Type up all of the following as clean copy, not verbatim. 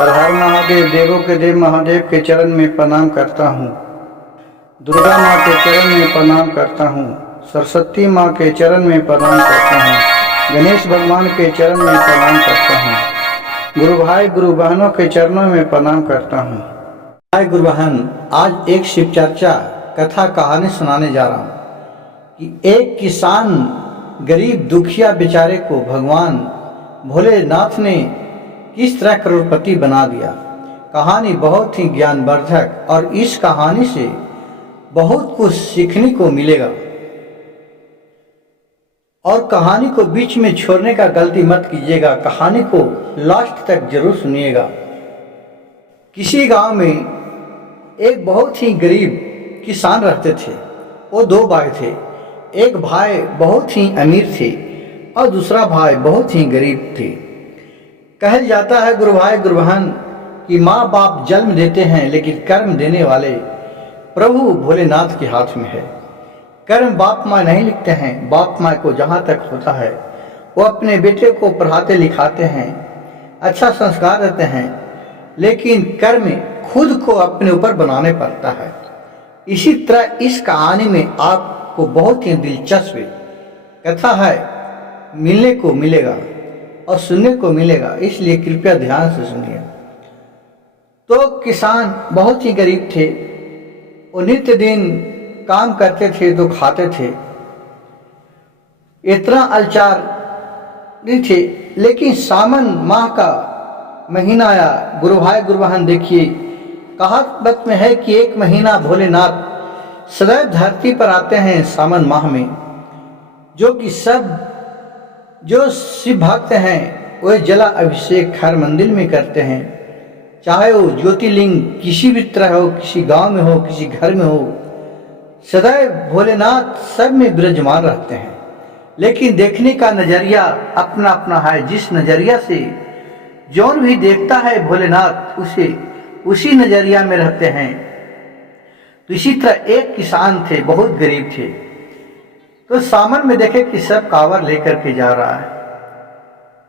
हर हर महादेव, देवों के देव महादेव के चरण में प्रणाम करता हूँ। दुर्गा माँ के चरण में प्रणाम करता हूँ। सरस्वती माँ के चरण में प्रणाम करता हूँ। गणेश भगवान के चरण में प्रणाम करता हूँ। गुरु भाई गुरु बहनों के चरणों में प्रणाम करता हूँ। भाई गुरु बहन, आज एक शिव चर्चा कथा कहानी सुनाने जा रहा हूँ कि एक किसान गरीब दुखिया बेचारे को भगवान भोलेनाथ ने किस तरह करोड़पति बना दिया। कहानी बहुत ही ज्ञानवर्धक और इस कहानी से बहुत कुछ सीखने को मिलेगा। और कहानी को बीच में छोड़ने का गलती मत कीजिएगा, कहानी को लास्ट तक जरूर सुनिएगा। किसी गांव में एक बहुत ही गरीब किसान रहते थे। वो दो भाई थे। एक भाई बहुत ही अमीर थे और दूसरा भाई बहुत ही गरीब थे। कहल जाता है गुरु भाई गुरु बहन कि माँ बाप जन्म देते हैं लेकिन कर्म देने वाले प्रभु भोलेनाथ के हाथ में है। कर्म बाप माँ नहीं लिखते हैं। बाप माँ को जहाँ तक होता है वो अपने बेटे को पढ़ाते लिखाते हैं, अच्छा संस्कार देते हैं, लेकिन कर्म खुद को अपने ऊपर बनाने पड़ता है। इसी तरह इस कहानी में आपको बहुत ही दिलचस्प कथा है, मिलने को मिलेगा और सुनने को मिलेगा, इसलिए कृपया ध्यान से सुनिए। तो किसान बहुत ही गरीब थे। वो नित्य दिन काम करते थे तो खाते थे, इतना अलचार नहीं थे। लेकिन सावन माह का महीना आया। गुरु भाई गुरु बहन देखिए, कहावत में है कि एक महीना भोलेनाथ सदैव धरती पर आते हैं सावन माह में, जो कि सब जो शिव भक्त हैं वह जला अभिषेक हर मंदिर में करते हैं। चाहे वो ज्योतिर्लिंग किसी भी तरह हो, किसी गांव में हो, किसी घर में हो, सदैव भोलेनाथ सब में विराजमान रहते हैं। लेकिन देखने का नजरिया अपना अपना है। जिस नजरिया से जौन भी देखता है भोलेनाथ उसे उसी नजरिया में रहते हैं। तो इसी तरह एक किसान थे, बहुत गरीब थे। तो सावन में देखे कि सब कांवर लेकर के जा रहा है।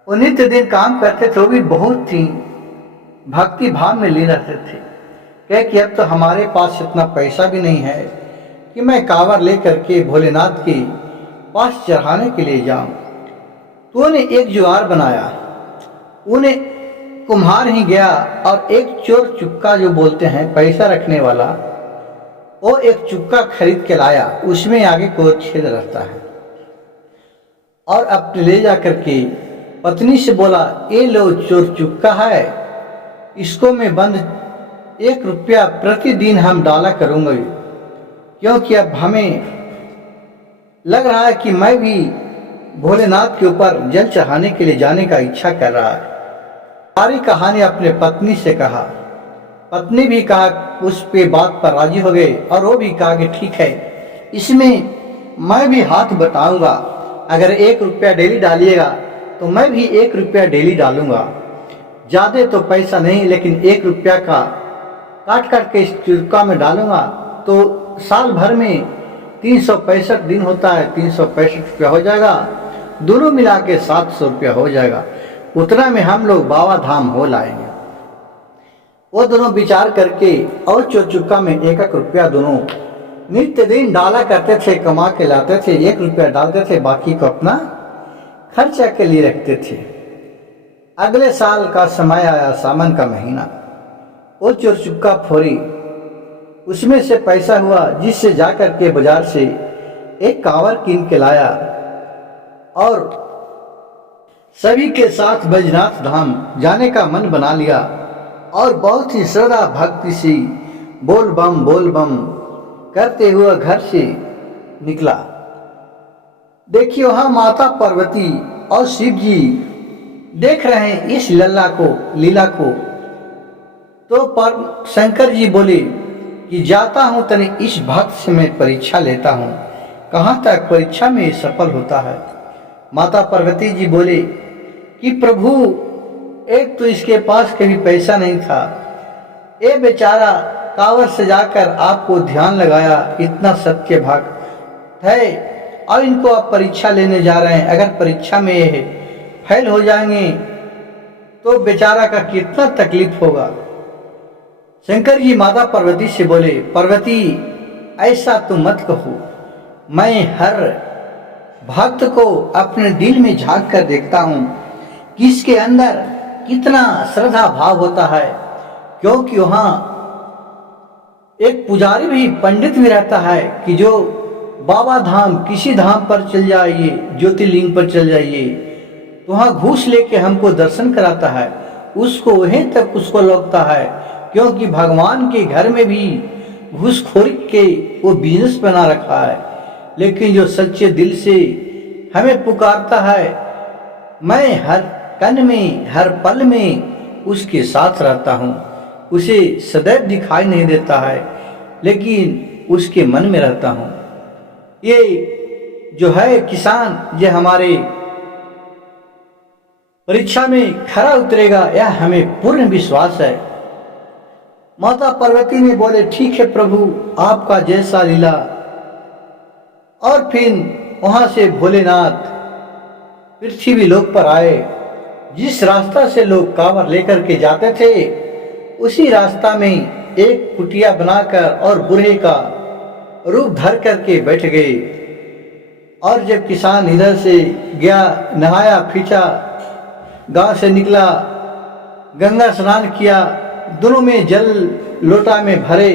वो नित्य दिन काम करते थे, वो भी बहुत ही भक्ति भाव में लीन रहते थे। कहे कि अब तो हमारे पास इतना पैसा भी नहीं है कि मैं कांवर लेकर के भोलेनाथ के पास चढ़ाने के लिए जाऊं। तो उन्हें एक जुगाड़ बनाया। उन्हें कुम्हार ही गया और एक चोर चुक्का जो बोलते हैं पैसा रखने वाला, वो एक चुक्का खरीद के लाया। उसमें आगे को छेद रहता है। और अब ले जाकर के पत्नी से बोला, ये लो चोर चुक्का है, इसको मैं बंद 1 रुपया प्रतिदिन हम डाला करूँगा, क्योंकि अब हमें लग रहा है कि मैं भी भोलेनाथ के ऊपर जल चढ़ाने के लिए जाने का इच्छा कर रहा है। सारी कहानी अपने पत्नी से कहा। पत्नी भी कहा, उस पे बात पर राजी हो गए और वो भी कहा कि ठीक है, इसमें मैं भी हाथ बटाऊंगा। अगर 1 रुपया डेली डालिएगा तो मैं भी 1 रुपया डेली डालूंगा। ज़्यादा तो पैसा नहीं, लेकिन 1 रुपया का काट काट के इस चुक्का में डालूंगा तो साल भर में 365 दिन होता है, 365 रुपया हो जाएगा। दोनों मिला के 700 रुपया हो जाएगा। उतना में हम लोग बाबा धाम हो लाएंगे। वो दोनों विचार करके और चोर चुक्का में 1-1 रुपया दोनों नित्य दिन डाला करते थे, कमा के लाते थे। 1 रुपया डालते थे, बाकी को अपना खर्चा के लिए रखते थे। अगले साल का समय आया, सावन का महीना। वो चोर चुक्का फोड़ी, उसमें से पैसा हुआ, जिससे जाकर के बाजार से एक कांवर कीन के लाया और सभी के साथ बैजनाथ धाम जाने का मन बना लिया। और बहुत ही श्रद्धा भक्ति से बोल बम करते हुए घर से निकला। देखिए वहां माता पार्वती और शिव जी देख रहे हैं इस लीला को। तो पर शंकर जी बोले कि जाता हूं तने इस भक्त से मैं परीक्षा लेता हूं, कहां तक परीक्षा में सफल होता है। माता पार्वती जी बोले कि प्रभु, एक तो इसके पास कभी पैसा नहीं था, ये बेचारा कांवर से जाकर आपको ध्यान लगाया, इतना सत्य भक्त है, और इनको आप परीक्षा लेने जा रहे हैं। अगर परीक्षा में फेल हो जाएंगे तो बेचारा का कितना तकलीफ होगा। शंकर जी माता पार्वती से बोले, पार्वती ऐसा तुम मत कहो, मैं हर भक्त को अपने दिल में झांक कर देखता हूँ कि इसके अंदर कितना श्रद्धा भाव होता है, क्योंकि वहाँ एक पुजारी भी पंडित भी रहता है कि जो बाबा धाम किसी धाम पर चल जाइए, ज्योतिर्लिंग पर चल जाइए तो वहाँ घूस लेके हमको दर्शन कराता है, उसको वहीं तक उसको लगता है, क्योंकि भगवान के घर में भी घूसखोरी के वो बिजनेस बना रखा है। लेकिन जो सच्चे दिल से हमें पुकारता है, मैं हर कण में हर पल में उसके साथ रहता हूँ, उसे सदैव दिखाई नहीं देता है लेकिन उसके मन में रहता हूँ। ये जो है किसान, ये हमारे परीक्षा में खरा उतरेगा, यह हमें पूर्ण विश्वास है। माता पार्वती ने बोले, ठीक है प्रभु, आपका जैसा लीला। और फिर वहां से भोलेनाथ पृथ्वी लोक पर आए। जिस रास्ता से लोग कांवर लेकर के जाते थे उसी रास्ता में एक कुटिया बनाकर और बूढ़े का रूप धर करके बैठ गए। और जब किसान इधर से गया, नहाया फीचा, गांव से निकला, गंगा स्नान किया, दोनों में जल लोटा में भरे,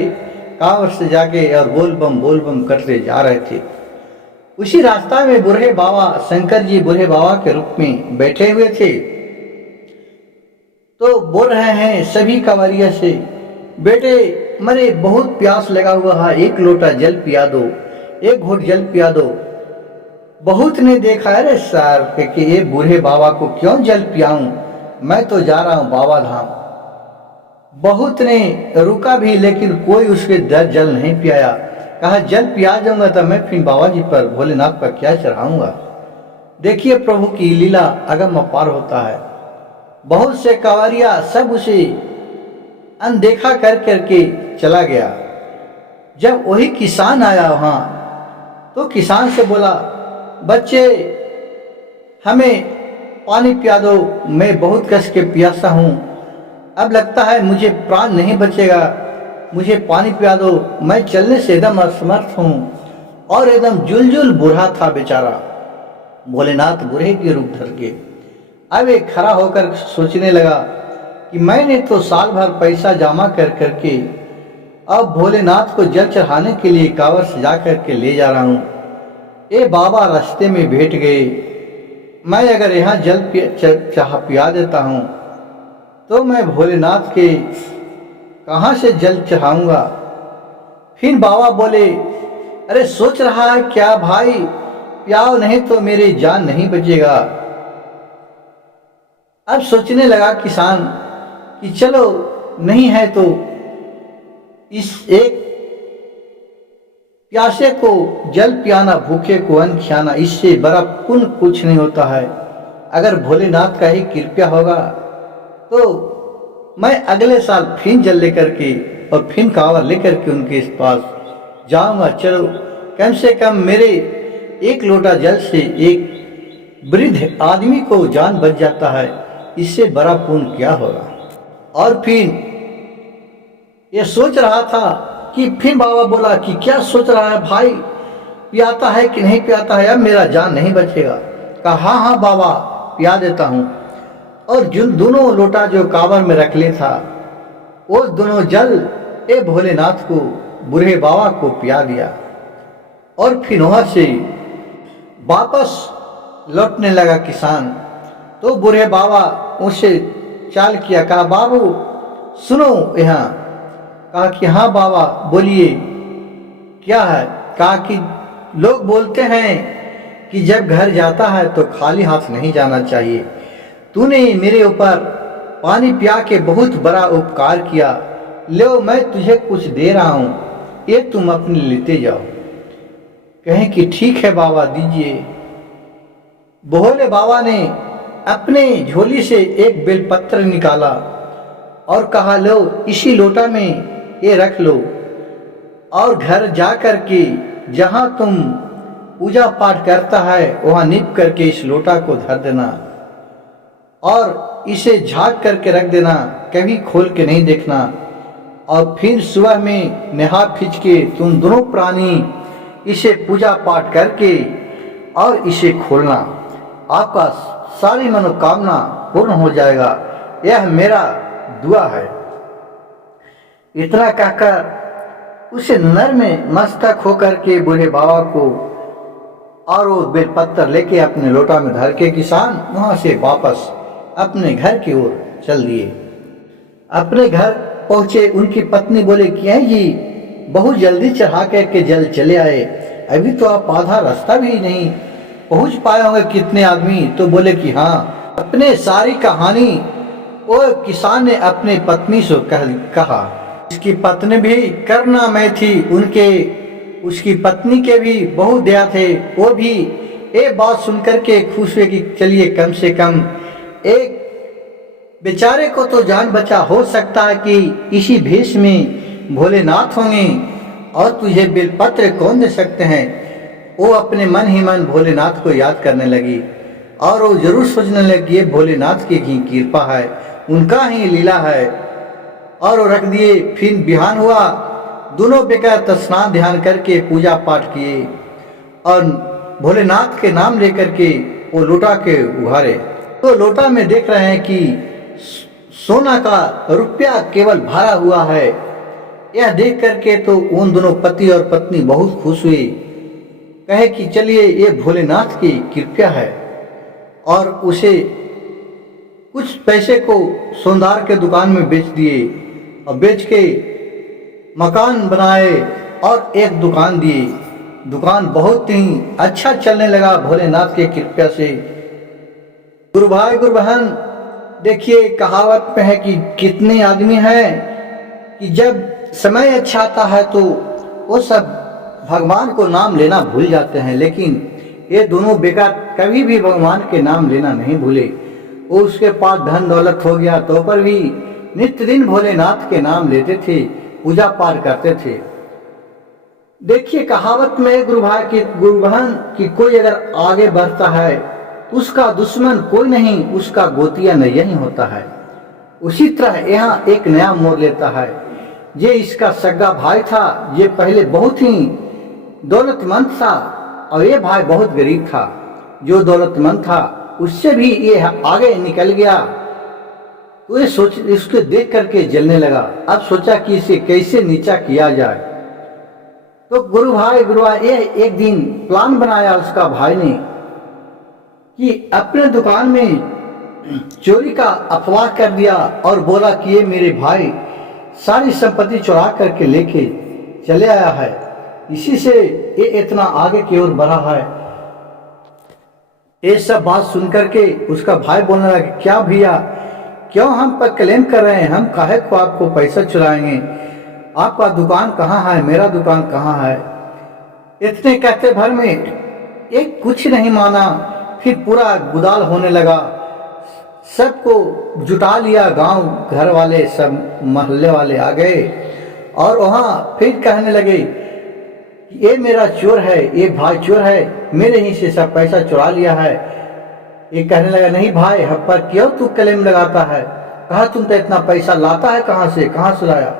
कांवर से जाके और बोल बम करते जा रहे थे। उसी रास्ता में बूढ़े बाबा शंकर जी बूढ़े बाबा के रूप में बैठे हुए थे। तो बोल रहे हैं सभी कांवरिया से, बेटे मरे बहुत प्यास लगा हुआ है, एक लोटा जल पिया दो, एक घूंट जल पिया दो। बहुत ने देखा, अरे सर कि ये बूढ़े बाबा को क्यों जल पियाऊं, मैं तो जा रहा हूं बाबा धाम। बहुत ने रुका भी लेकिन कोई उसके दर जल नहीं पियाया। कहा जल पिया जाऊंगा तो मैं फिर बाबा जी पर भोलेनाथ पर क्या चढ़ाऊंगा। देखिए प्रभु की लीला अगम अपार होता है। बहुत से कांवरिया सब उसे अनदेखा कर करके चला गया। जब वही किसान आया वहां तो किसान से बोला, बच्चे हमें पानी पिया दो, मैं बहुत कष्ट के प्यासा हूँ, अब लगता है मुझे प्राण नहीं बचेगा, मुझे पानी पिया दो, मैं चलने से एकदम असमर्थ हूँ। और एकदम जुलजुल बूढ़ा था बेचारा। भोलेनाथ बूढ़े के रूप धर के अब एक खड़ा होकर सोचने लगा कि मैंने तो साल भर पैसा जमा कर करके अब भोलेनाथ को जल चढ़ाने के लिए कांवर सजा करके ले जा रहा हूँ। ये बाबा रास्ते में भेंट गए, मैं अगर यहाँ जल पिया देता हूँ तो मैं भोलेनाथ के कहाँ से जल चढ़ाऊंगा। फिर बाबा बोले, अरे सोच रहा है क्या भाई, पियाओ नहीं तो मेरी जान नहीं बचेगा। अब सोचने लगा किसान कि चलो नहीं है तो इस एक प्यासे को जल पियाना, भूखे को अन्न खिलाना, इससे बड़ा पुण्य कुछ नहीं होता है। अगर भोलेनाथ का ही कृपया होगा तो मैं अगले साल फिर जल लेकर के और फिर कांवर लेकर के उनके पास जाऊंगा। चलो कम से कम मेरे एक लोटा जल से एक वृद्ध आदमी को जान बच जाता है, इससे बड़ा पुण्य क्या होगा। और फिर ये सोच रहा था कि फिर बाबा बोला कि क्या सोच रहा है भाई, पियाता है कि नहीं पियाता है, अब मेरा जान नहीं बचेगा। कहा हाँ हाँ बाबा पिया देता हूँ। और जिन दोनों लोटा जो कांवर में रख ले था वो दोनों जल ए भोलेनाथ को बूढ़े बाबा को पिया दिया। और फिर वहां से वापस लौटने लगा किसान। तो बूढ़े बाबा उसे चाल किया, कहा बाबू सुनो यहाँ। कहा कि हाँ बाबा बोलिए क्या है। कहा कि लोग बोलते हैं कि जब घर जाता है तो खाली हाथ नहीं जाना चाहिए, तूने मेरे ऊपर पानी पिया के बहुत बड़ा उपकार किया, लो मैं तुझे कुछ दे रहा हूँ, ये तुम अपने लेते जाओ। कहें कि ठीक है बाबा दीजिए। भोले बाबा ने अपने झोली से एक बेलपत्र निकाला और कहा लो इसी लोटा में ये रख लो और घर जा कर के जहाँ तुम पूजा पाठ करता है वहाँ नीप करके इस लोटा को धर देना। और इसे झाँक करके रख देना, कभी खोल के नहीं देखना। और फिर सुबह में नहा खींच के तुम दोनों प्राणी इसे पूजा पाठ करके और इसे खोलना, आपका सारी मनोकामना पूर्ण हो जाएगा। यह मेरा दुआ है। इतना कहकर उसे नर में मस्तक होकर के बूढ़े बाबा को और वो बेलपत्र लेके अपने लोटा में धर के किसान वहां से वापस अपने घर की ओर चल दिए। अपने घर पहुंचे, उनकी पत्नी बोले कि हैं जी, बहुत जल्दी चढ़ा के जल चले आए, अभी तो आप आधा रास्ता भी नहीं पहुंच पाए होंगे, कितने आदमी? तो बोले कि हाँ। अपने सारी कहानी वो किसान ने अपने पत्नी से कहा। उसकी पत्नी भी करना मैं थी, उसकी पत्नी के भी बहुत दया थे, वो भी एक बात सुनकर के खुश हुए कि चलिए कम से कम एक बेचारे को तो जान बचा हो सकता है कि इसी भेष में भोलेनाथ होंगे और तुझे बेलपत्र कौन दे सकते हैं। वो अपने मन ही मन भोलेनाथ को याद करने लगी और वो जरूर सोचने लगी भोलेनाथ की ही कृपा है, उनका ही लीला है। और वो रख दिए। फिर बिहान हुआ, दोनों बेकार स्नान ध्यान करके पूजा पाठ किए और भोलेनाथ के नाम लेकर के वो लोटा के उघारे। तो लोटा में देख रहे हैं कि सोना का रुपया केवल भरा हुआ है। यह देख करके तो उन दोनों पति और पत्नी बहुत खुश हुए, कहे कि चलिए ये भोलेनाथ की कृपा है। और उसे कुछ पैसे को सोनार के दुकान में बेच दिए और बेच के मकान बनाए और एक दुकान दिए। दुकान बहुत ही अच्छा चलने लगा भोलेनाथ के कृपा से। गुरु भाई गुरु बहन, देखिए कहावत में है कि कितने आदमी हैं कि जब समय अच्छा आता है तो वो सब भगवान को नाम लेना भूल जाते हैं, लेकिन ये दोनों बेकार कभी भी भगवान के नाम लेना नहीं भूले। वो उसके पास धन दौलत हो गया तो पर भी नित्य दिन भोलेनाथ के नाम लेते थे, पूजा पाठ करते थे। देखिए कहावत में गुरु भाई की गुरु बहन कि कोई अगर आगे बढ़ता है उसका दुश्मन कोई नहीं, उसका गोतिया नहीं ही होता है। उसी तरह यहाँ एक नया मोड़ लेता है। ये इसका सगा भाई था, ये पहले बहुत ही दौलतमंद था और ये भाई बहुत गरीब था। जो दौलतमंद था उससे भी ये आगे निकल गया, तो ये सोच इसको देख करके जलने लगा। अब सोचा कि इसे कैसे नीचा किया जाए। तो गुरु भाई ये एक दिन प्लान बनाया उसका भाई ने कि अपने दुकान में चोरी का अफवाह कर दिया और बोला कि ये मेरे भाई सारी संपत्ति चुरा करके लेके चले आया है, इसी से ये इतना आगे की ओर बढ़ा है। ये सब बात सुनकर के उसका भाई बोलने लगा, क्या भैया क्यों हम पर क्लेम कर रहे हैं, हम काहे को आपको पैसा चुराएंगे, आपका दुकान कहाँ है, मेरा दुकान कहाँ है। इतने कहते भर में एक कुछ नहीं माना। फिर पूरा गुदाल होने लगा, सबको जुटा लिया, गांव घर वाले सब मोहल्ले वाले आ गए और वहाँ फिर कहने लगे ये मेरा चोर है, ये भाई चोर है, मेरे ही से सब पैसा चुरा लिया है। ये कहने लगा नहीं भाई, हम पर क्यों तू क्लेम लगाता है, कहा तुम तो इतना पैसा लाता है, कहाँ से लाया।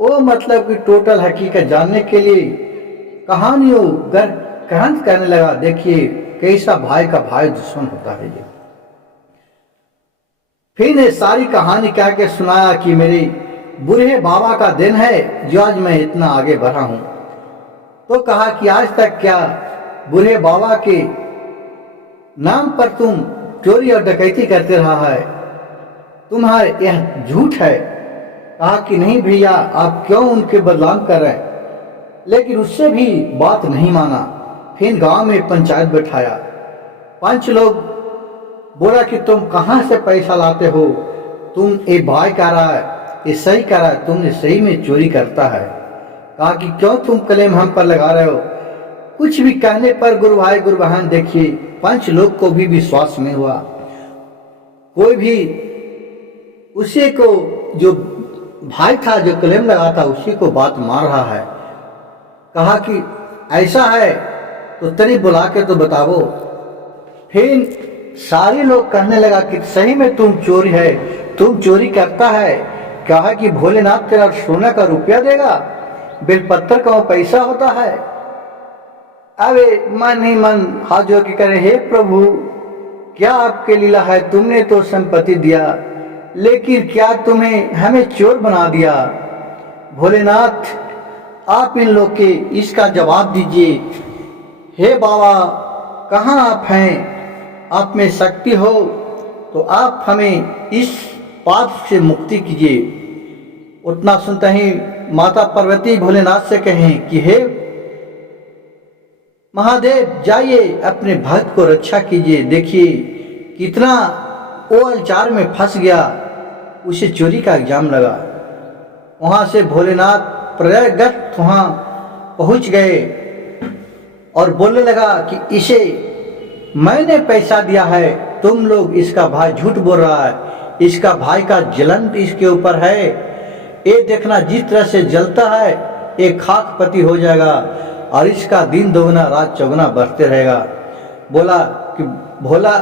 वो मतलब कि टोटल हकीकत जानने के लिए कहानियों कहन कहने लगा। देखिए कैसा भाई का भाई दुश्मन होता है ये। फिर ने सारी कहानी कह के सुनाया कि मेरे बूढ़े बाबा का दिन है जो आज मैं इतना आगे बढ़ा हूं। तो कहा कि आज तक क्या बूढ़े बाबा के नाम पर तुम चोरी और डकैती करते रहा है, तुम्हारे यह झूठ है। कहा कि नहीं भैया, आप क्यों उनके बदनाम कर रहे हैं, लेकिन उससे भी बात नहीं माना। फिर गांव में पंचायत बैठाया, 5 लोग बोला कि तुम कहां से पैसा लाते हो, तुम ये भाई कह रहा है, ये सही कह रहा है, तुमने सही में चोरी करता है। कहा कि क्यों तुम क्लेम हम पर लगा रहे हो। कुछ भी कहने पर गुरु भाई गुरु बहन देखिए 5 लोग को भी विश्वास नहीं हुआ। कोई भी उसी को जो भाई था जो क्लेम लगा था उसी को बात मार रहा है। कहा कि ऐसा है तो तनी बुला के तो बताओ। फिर सारे लोग कहने लगा कि सही में तुम चोरी है, तुम चोरी करता है। कहा कि भोलेनाथ तेरा सोना का रुपया देगा, बेलपत्थर का वो पैसा होता है। अबे मन ही मन हाथ जोड़ के करे, हे प्रभु क्या आपके लीला है, तुमने तो संपत्ति दिया लेकिन क्या तुम्हें हमें चोर बना दिया। भोलेनाथ आप इन लोग के इसका जवाब दीजिए। हे बाबा कहाँ आप हैं, आप में शक्ति हो तो आप हमें इस पाप से मुक्ति कीजिए। उतना सुनते ही माता पार्वती भोलेनाथ से कहें कि हे महादेव जाइए अपने भक्त को रक्षा कीजिए। देखिए कितना वो अलचार में फंस गया, उसे चोरी का इल्जाम लगा। वहां से भोलेनाथ प्रयागराज वहां पहुंच गए और बोलने लगा कि इसे मैंने पैसा दिया है, तुम लोग इसका भाई झूठ बोल रहा है, इसका भाई का जलन इसके ऊपर है। ये देखना जिस तरह से जलता है ये खाक पति हो जाएगा और इसका दिन दोगुना रात चौगुना बढ़ते रहेगा। बोला कि भोला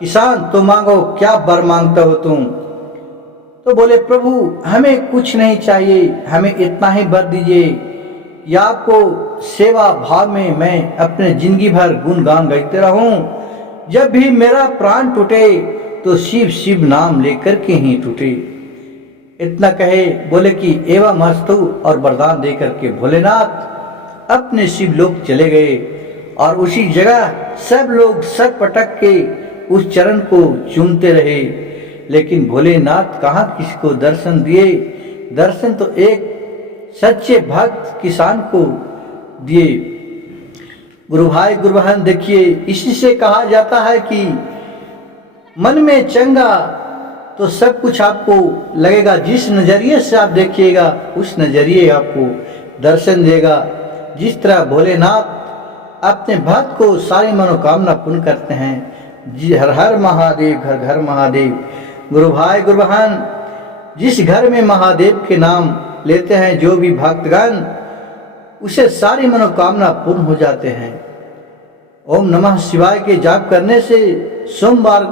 किसान तो मांगो, क्या वर मांगते हो तुम। तो बोले प्रभु हमें कुछ नहीं चाहिए, हमें इतना ही वर दीजिए या आपको सेवा भाव में मैं अपने जिंदगी भर गुणगान गाते रहूं। जब भी मेरा प्राण टूटे तो शिव शिव नाम लेकर के ही टूटे। इतना कहे बोले कि एवं मस्तु और वरदान देकर के भोलेनाथ अपने शिव लोक चले गए और उसी जगह सब लोग सर पटक के उस चरण को चूमते रहे। लेकिन भोलेनाथ कहाँ किसको दर्शन दिए। दर्शन तो एक सच्चे भक्त किसान को दिए। गुरु भाई गुरु बहन देखिए, इसी से कहा जाता है कि मन में चंगा तो सब कुछ आपको लगेगा। जिस नजरिए से आप देखिएगा उस नजरिए आपको दर्शन देगा। जिस तरह भोलेनाथ अपने भक्त को सारी मनोकामना पूर्ण करते हैं। जी हर हर महादेव, घर घर महादेव। गुरु भाई गुरु बहन, जिस घर में महादेव के नाम लेते हैं जो भी भक्तगण, उसे सारी मनोकामना पूर्ण हो जाते हैं। ओम नमः शिवाय के जाप करने से सोमवार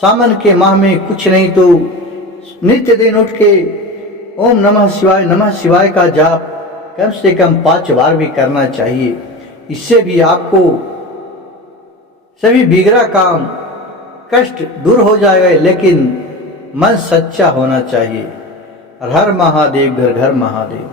सावन के माह में कुछ नहीं तो नित्य दिन उठ के ओम नमः शिवाय का जाप कम से कम 5 बार भी करना चाहिए। इससे भी आपको सभी बिगड़ा काम कष्ट दूर हो जाएगा, लेकिन मन सच्चा होना चाहिए। हर हर महादेव, घर घर महादेव।